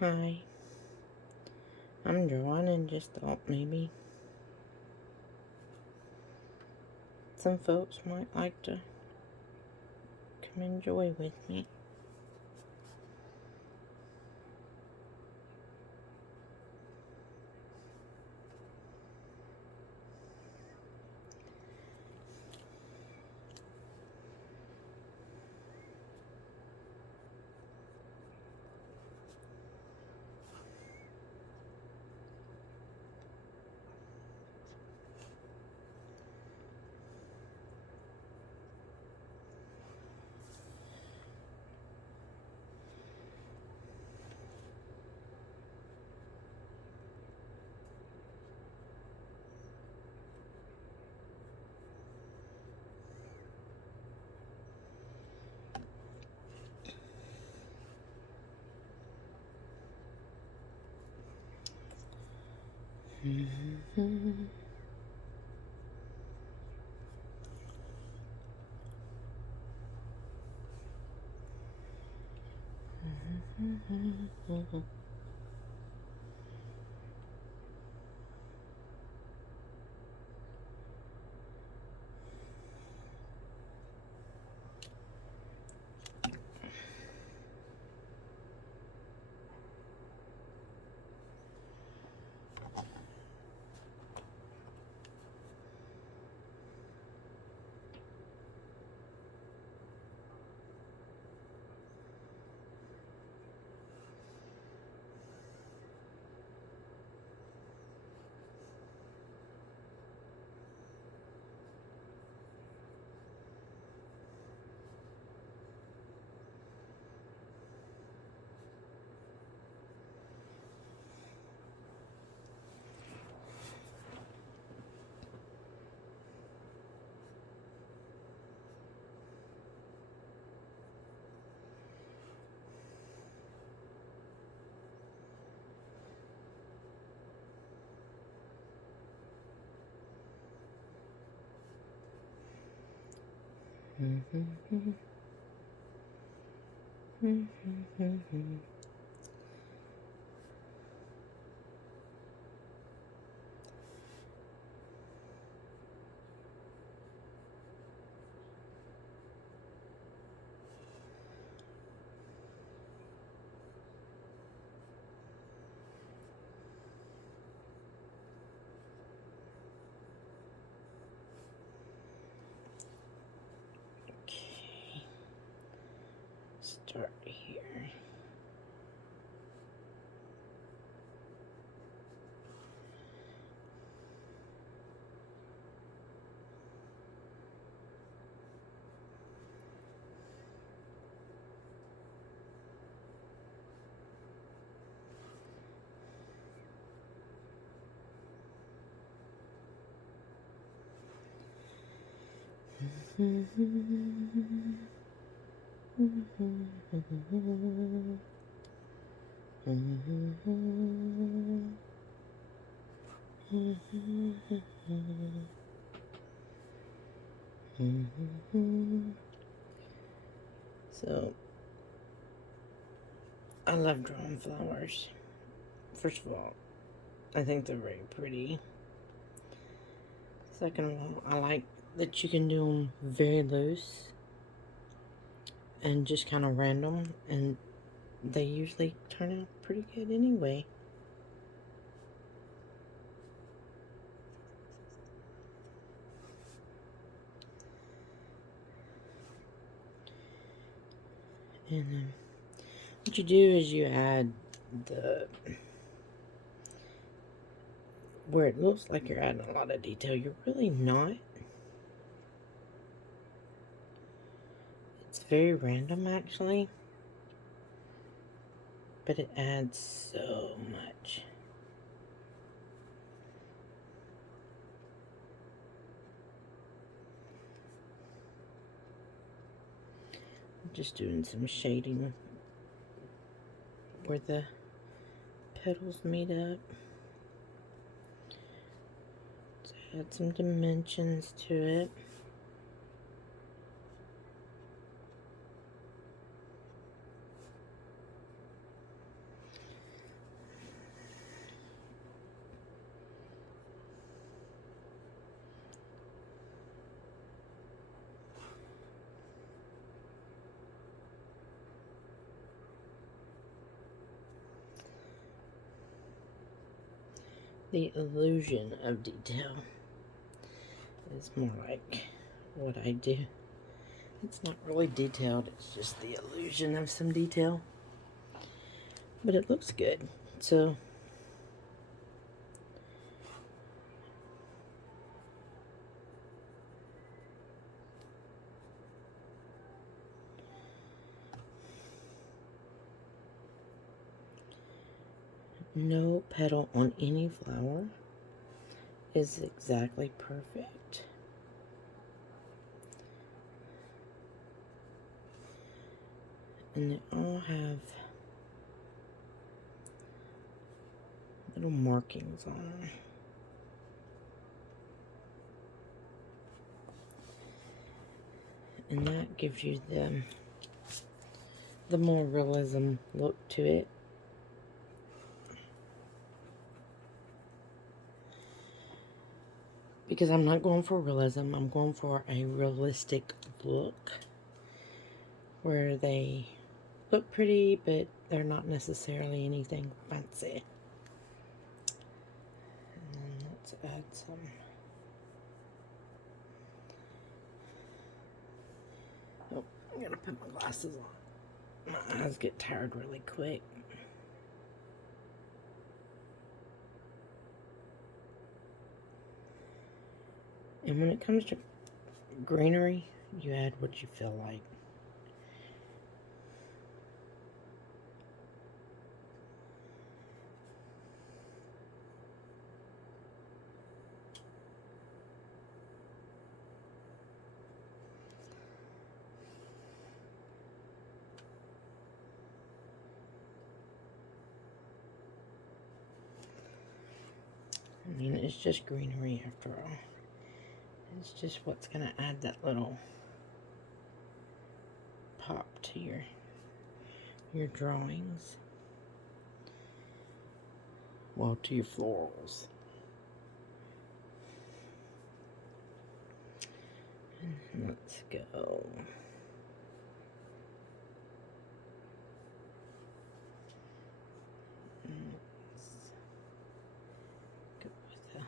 Hi, I'm drawing and just thought maybe some folks might like to come enjoy with me. Okay, start here. So, I love drawing flowers. First of all, I think they're very pretty. Second of all, I like that you can do them very loose and just kind of random, and they usually turn out pretty good anyway. And what you do is you add the where it looks like you're adding a lot of detail, you're really not. It's very random actually, but it adds so much. I'm just doing some shading where the petals meet up. To add some dimensions to it. the illusion of detail is more like what I do. It's not really detailed, it's just the illusion of some detail. But it looks good. So no petal on any flower is exactly perfect. And they all have little markings on them. And that gives you the more realism look to it. Because I'm not going for realism, I'm going for a realistic look where they look pretty, but they're not necessarily anything fancy. And then let's add some. Oh, I'm gonna put my glasses on. My eyes get tired really quick. And when it comes to greenery, you add what you feel like. I mean, it's just greenery after all. It's just what's going to add that little pop to your drawings. Well, to your florals. And let's go. Let's go with the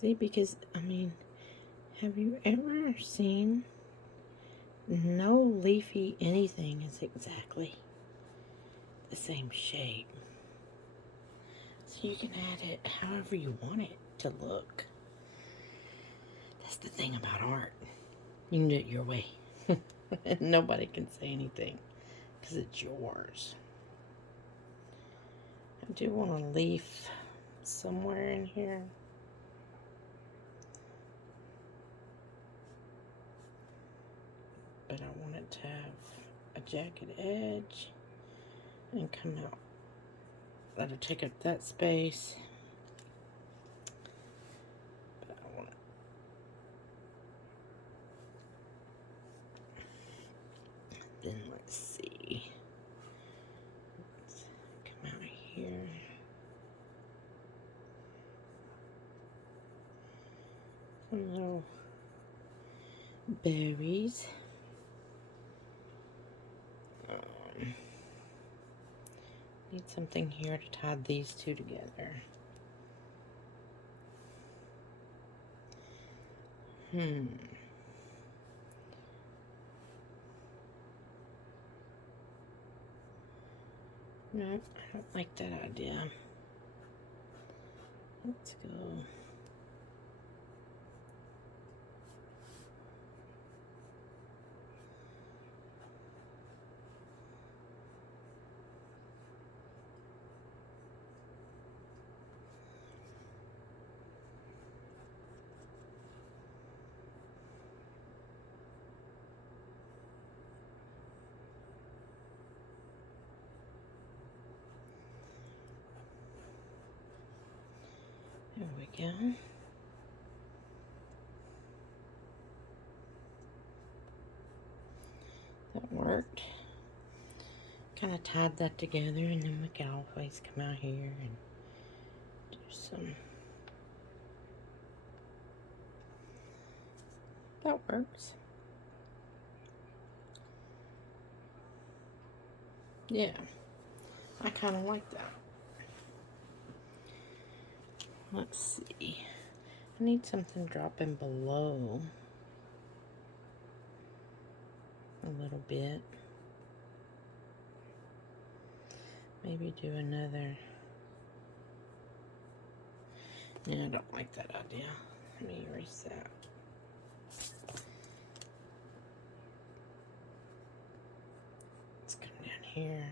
see, because, I mean, have you ever seen no leafy anything is exactly the same shape? So you can add it however you want it to look. That's the thing about art. You can do it your way. And nobody can say anything because it's yours. I do want a leaf somewhere in here. But I want it to have a jagged edge and come out. That'll take up that space. But I want it. Then let's see. Let's come out here. Some little berries. Need something here to tie these two together. No, I don't like that idea. Let's go. There we go. That worked. Kind of tied that together, and then we can always come out here and do some That works. Yeah, I kind of like that. Let's see. I need something dropping below a little bit. Maybe do another. Yeah, I don't like that idea. Let me erase that. Let's come down here.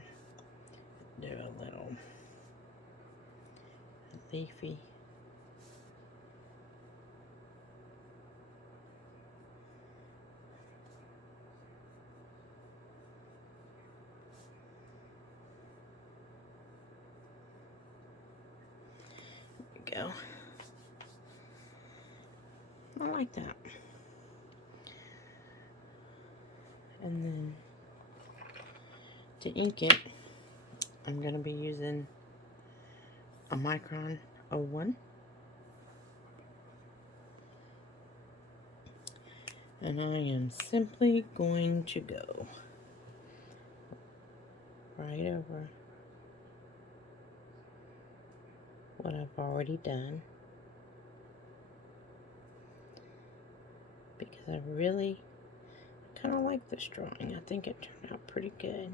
Do a little leafy. There we go. I like that. And then to ink it, I'm going to be using a Micron 01. And I am simply going to go right over what I've already done, because I really kind of like this drawing. I think it turned out pretty good.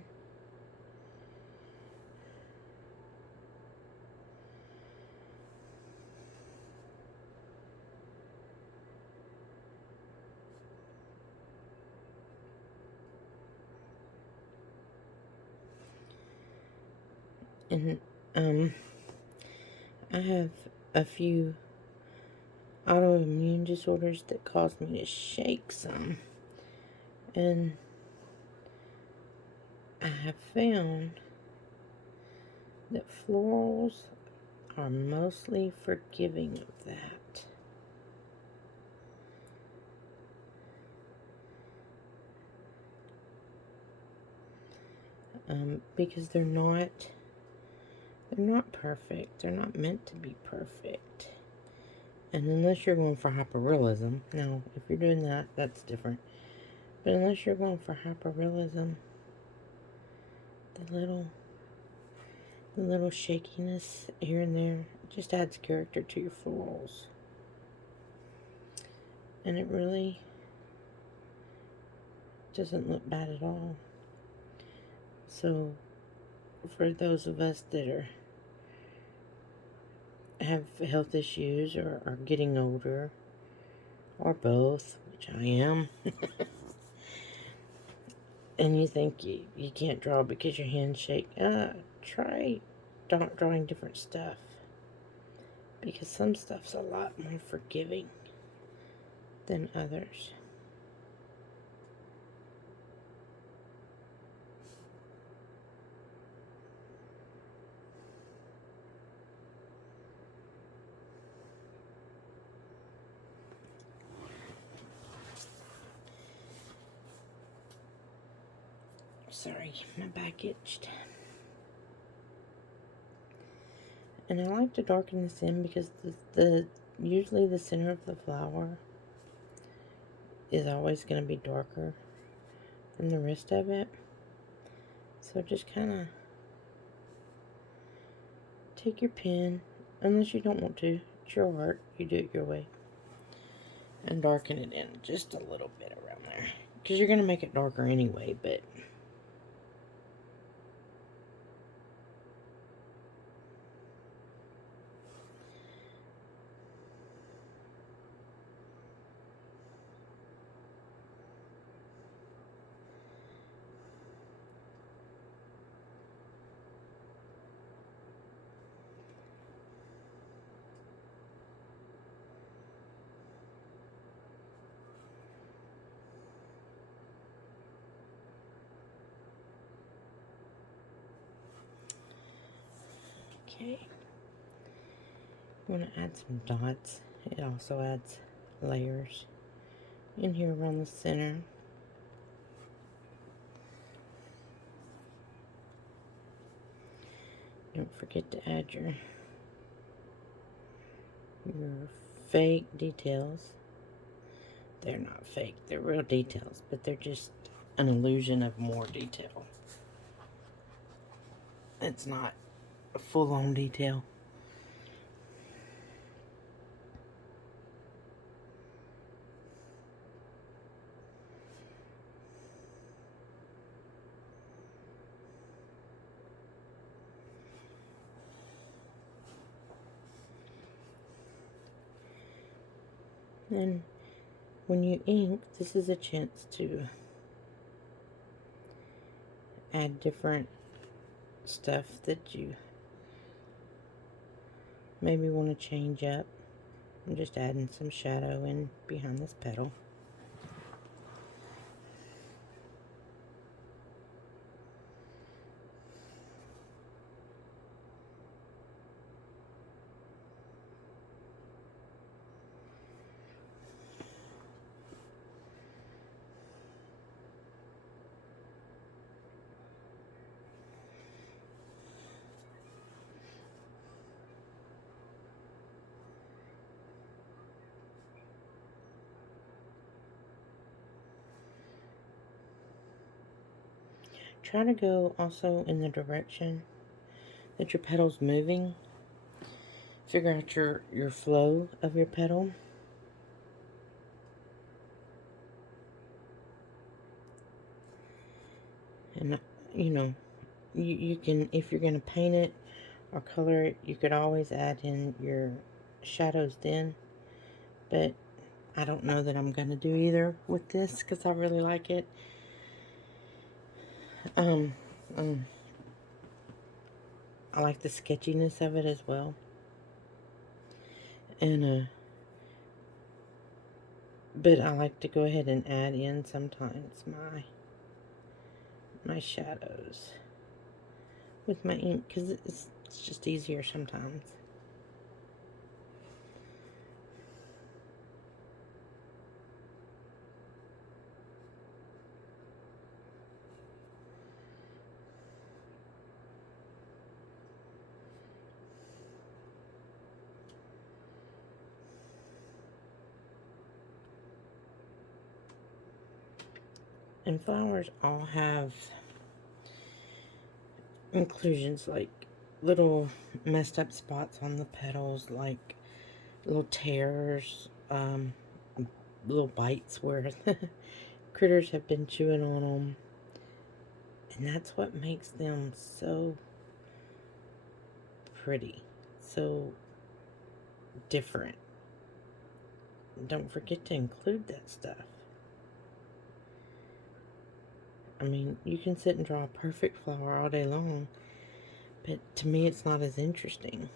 And I have a few autoimmune disorders that cause me to shake some, and I have found that florals are mostly forgiving of that. Because they're not perfect. They're not meant to be perfect. And unless you're going for hyperrealism, now if you're doing that, that's different. But unless you're going for hyperrealism, the little shakiness here and there just adds character to your florals. And it really doesn't look bad at all. So for those of us that have health issues or are getting older, or both, which I am, and you think you can't draw because your hands shake, try drawing different stuff, because some stuff's a lot more forgiving than others. Sorry, my back itched. And I like to darken this in because usually the center of the flower is always going to be darker than the rest of it. So just kind of take your pen, unless you don't want to. It's your art. You do it your way. And darken it in just a little bit around there. Because you're going to make it darker anyway, but... Okay. I'm going to add some dots. It also adds layers in here around the center. Don't forget to add your fake details They're not fake. They're real details, but they're just an illusion of more detail. It's not a full-on detail. And when you ink, this is a chance to add different stuff that you maybe want to change up. I'm just adding some shadow in behind this petal. Try to go also in the direction that your petal's moving. Figure out your flow of your petal. And, you know, you can, if you're going to paint it or color it, you could always add in your shadows then. But I don't know that I'm going to do either with this because I really like it. I like the sketchiness of it as well. And, but I like to go ahead and add in sometimes my shadows with my ink because it's just easier sometimes. And flowers all have inclusions like little messed up spots on the petals, like little tears, little bites where the critters have been chewing on them. And that's what makes them so pretty, so different. Don't forget to include that stuff. I mean, you can sit and draw a perfect flower all day long, but to me it's not as interesting.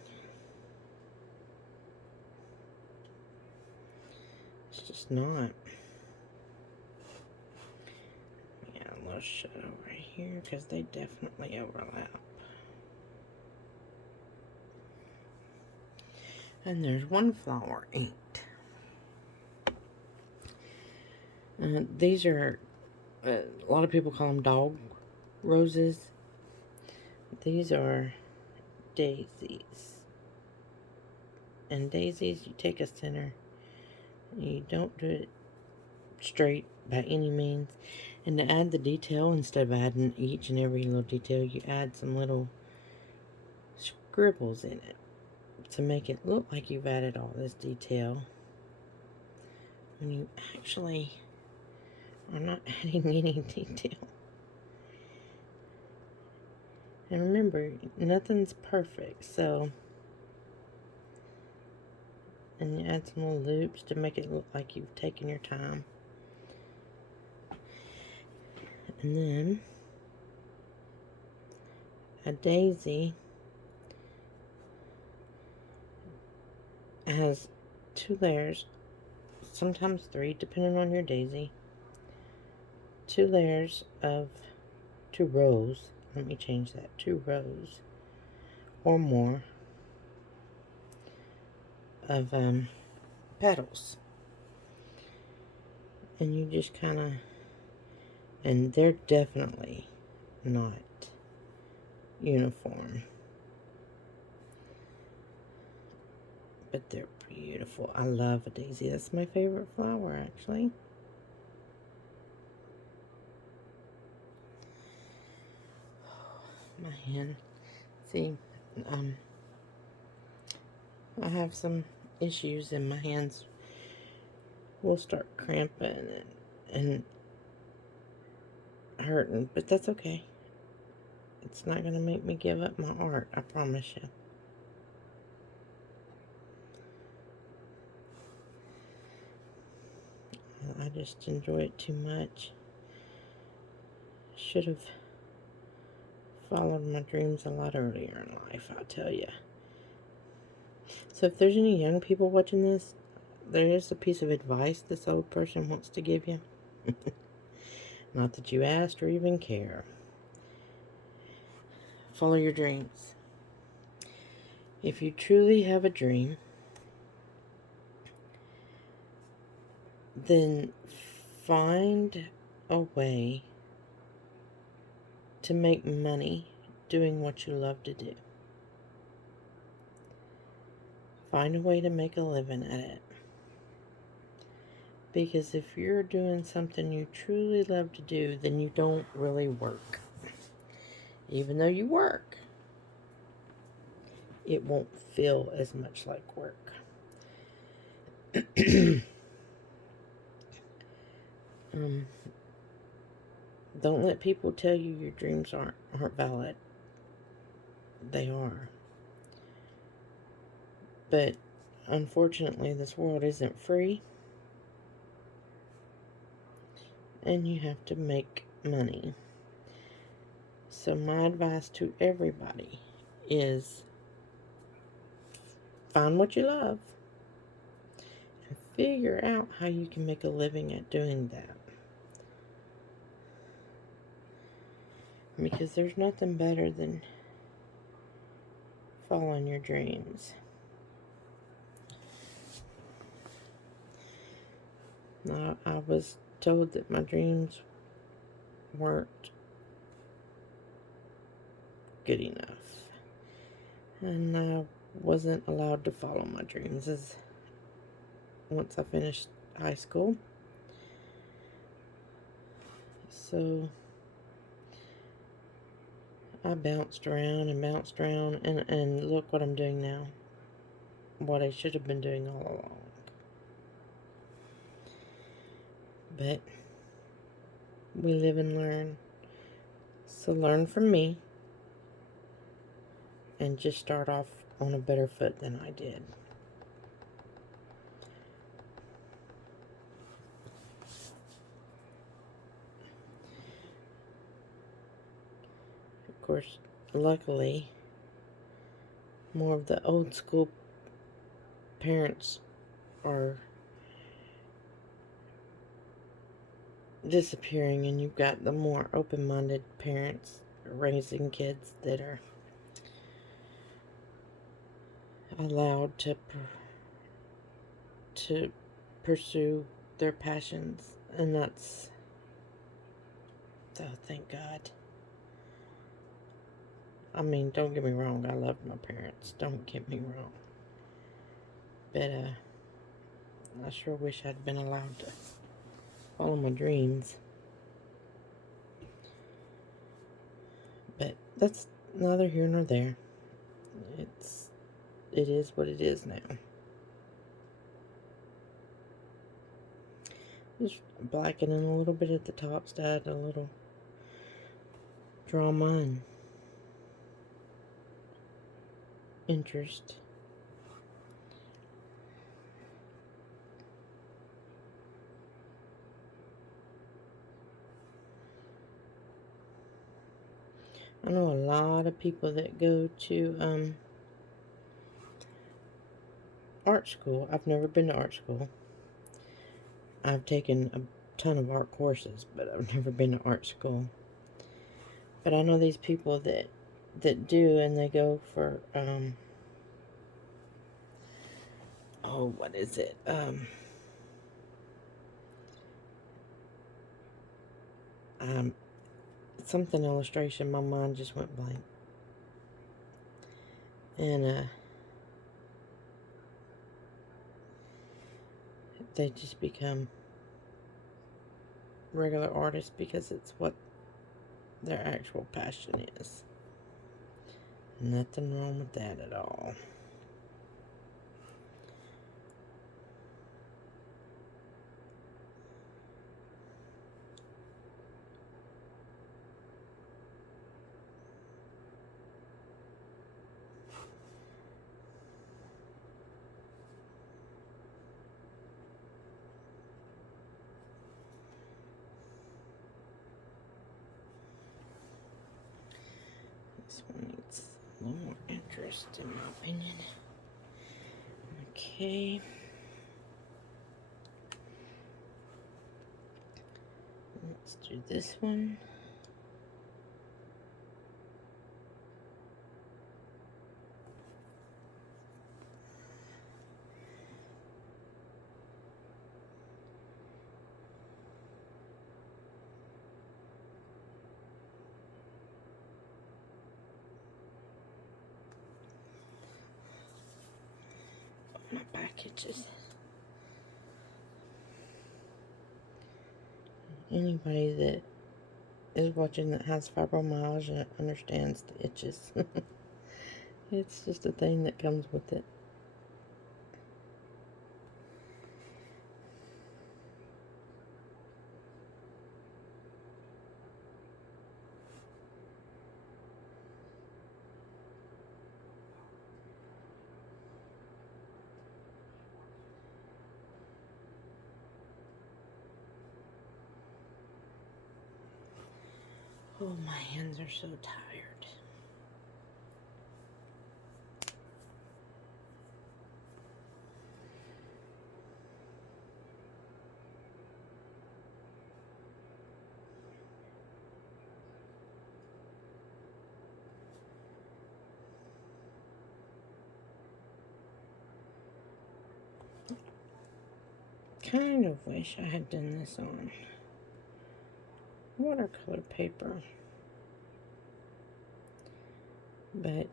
It's just not. Yeah, a little shadow right here because they definitely overlap. And there's one flower inked. These are, a lot of people call them dog roses. These are daisies. And daisies, you take a center. You don't do it straight by any means. And to add the detail, instead of adding each and every little detail, you add some little scribbles in it to make it look like you've added all this detail when you actually are not adding any detail. And remember, nothing's perfect, so, and you add some little loops to make it look like you've taken your time. And then a daisy has 2 layers, sometimes 3, depending on your daisy. 2 layers of 2 rows. Let me change that. 2 rows or more of petals. And you just kind of, and they're definitely not uniform. But they're beautiful. I love a daisy. That's my favorite flower, actually. My hand. See, I have some issues and my hands will start cramping and hurting, but that's okay. It's not going to make me give up my art, I promise you. I just enjoy it too much. Should have followed my dreams a lot earlier in life, I'll tell you. So if there's any young people watching this, there is a piece of advice this old person wants to give you. Not that you asked or even care. Follow your dreams. If you truly have a dream, then find a way to make money doing what you love to do. Find a way to make a living at it. Because if you're doing something you truly love to do, then you don't really work. Even though you work, it won't feel as much like work. Don't let people tell you your dreams aren't valid. They are. But unfortunately, this world isn't free. And you have to make money. So my advice to everybody is find what you love and figure out how you can make a living at doing that. Because there's nothing better than following your dreams. Now, I was told that my dreams weren't good enough. And I wasn't allowed to follow my dreams once I finished high school. So I bounced around and look what I'm doing now. What I should have been doing all along. But we live and learn. So learn from me and just start off on a better foot than I did. Of course, luckily, more of the old school parents are disappearing, and you've got the more open-minded parents raising kids that are allowed to pursue their passions, and that's so thank God. I mean, don't get me wrong, I love my parents, don't get me wrong, but I sure wish I'd been allowed to follow my dreams. But that's neither here nor there. It is what it is now. Just blackening a little bit at the top to add a little drama and interest. I know a lot of people that go to art school. I've never been to art school. I've taken a ton of art courses, but I've never been to art school. But I know these people that do, and they go for what is it? Something illustration. My mind just went blank. And they just become regular artists because it's what their actual passion is. Nothing wrong with that at all. This one needs a little more interest, in my opinion. Okay. Let's do this one. My packages. Anybody that is watching that has fibromyalgia understands the itches. It's just a thing that comes with it. Oh, my hands are so tired. Kind of wish I had done this on watercolor paper, but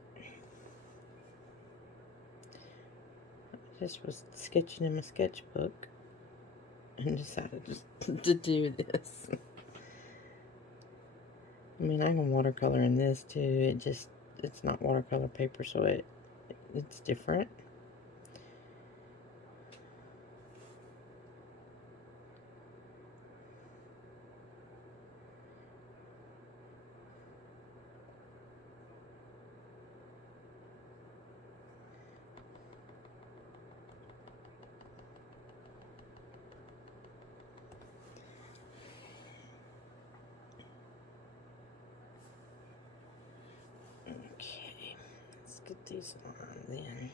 I just was sketching in my sketchbook and decided to do this. I mean, I can watercolor in this too. It's not watercolor paper, so it's different. Okay, let's get these on then.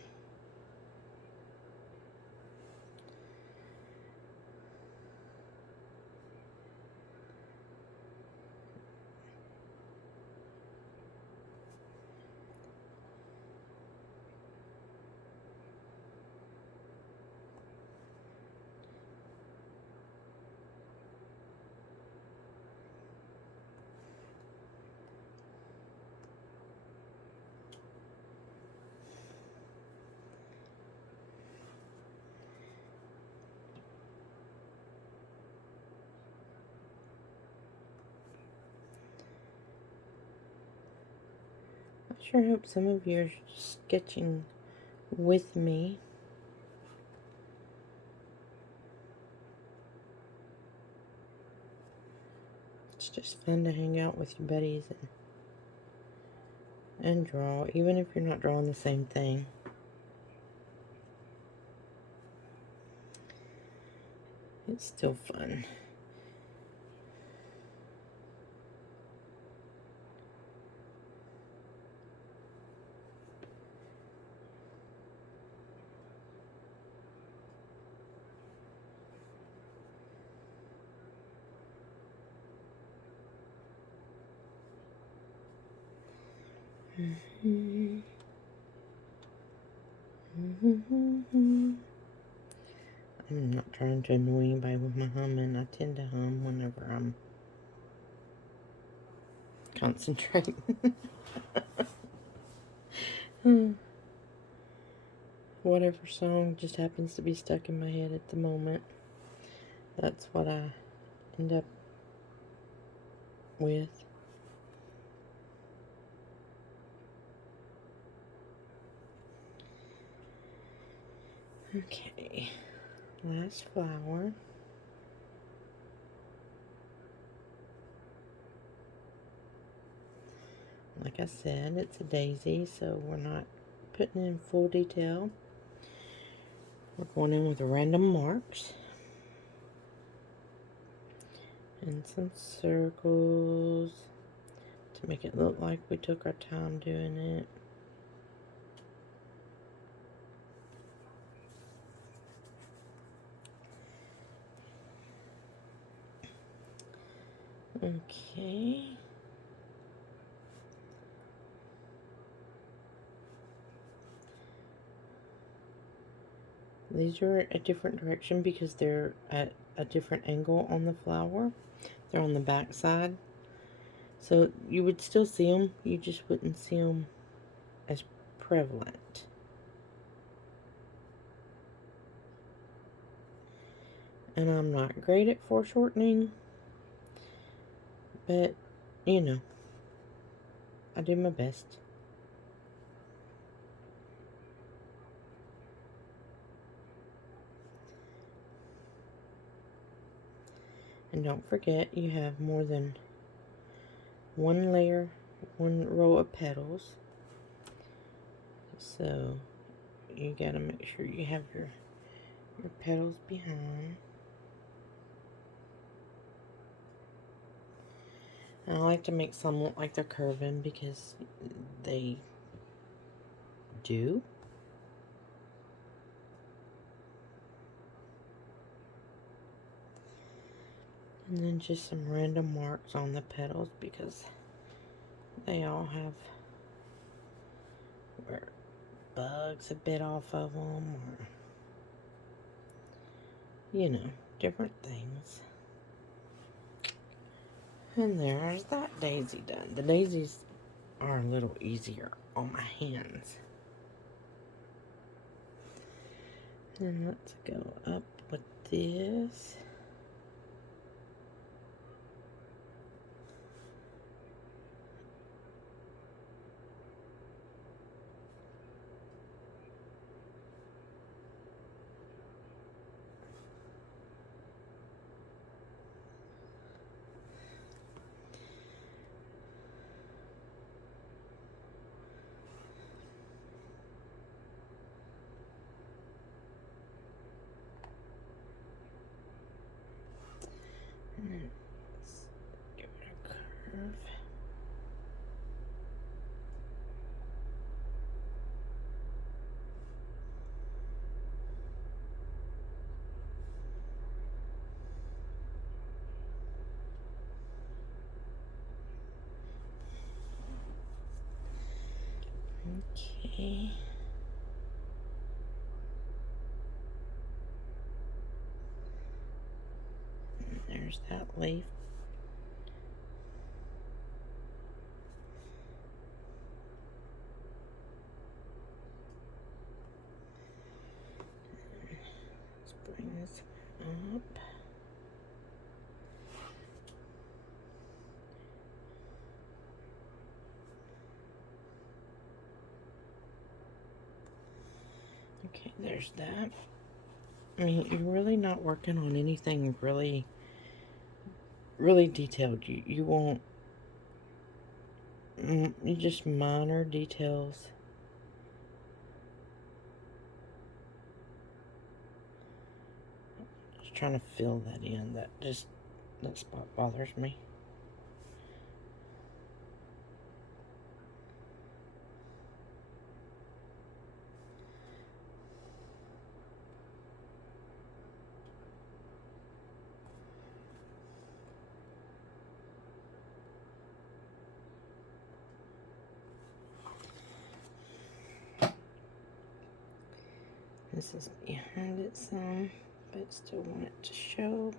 I sure hope some of you are sketching with me. It's just fun to hang out with your buddies and draw, even if you're not drawing the same thing. It's still fun. I'm not trying to annoy anybody with my humming. I tend to hum whenever I'm concentrating. Whatever song just happens to be stuck in my head at the moment. that's what I end up with. Okay, last flower. Like I said, it's a daisy, so we're not putting in full detail. We're going in with random marks and some circles to make it look like we took our time doing it. Okay. These are a different direction because they're at a different angle on the flower. They're on the back side. So you would still see them, you just wouldn't see them as prevalent. And I'm not great at foreshortening, but you know, I do my best. And don't forget, you have more than one layer, one row of petals. So you gotta make sure you have your petals behind. And I like to make some look like they're curving because they do. And then just some random marks on the petals because they all have where bugs have bit off of them, or you know, different things. And there's that daisy done. The daisies are a little easier on my hands. And let's go up with this. And then let's give it a curve. Okay. And there's that leaf. Let's bring this up. Okay, there's that. I mean, you're really not working on anything really detailed. You won't, you just minor details. Just trying to fill that in. That spot bothers me. This is behind it some, but still want it to show.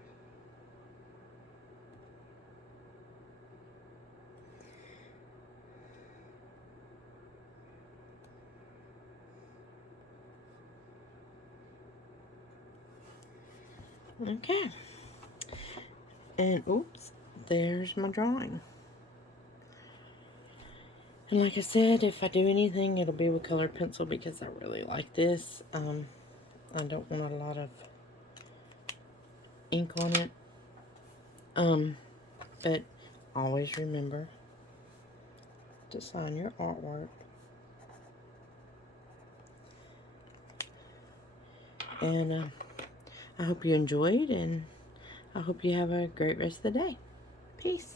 Okay. And oops, there's my drawing. And like I said, if I do anything, it'll be with colored pencil because I really like this. I don't want a lot of ink on it. But always remember to sign your artwork. And I hope you enjoyed, and I hope you have a great rest of the day. Peace.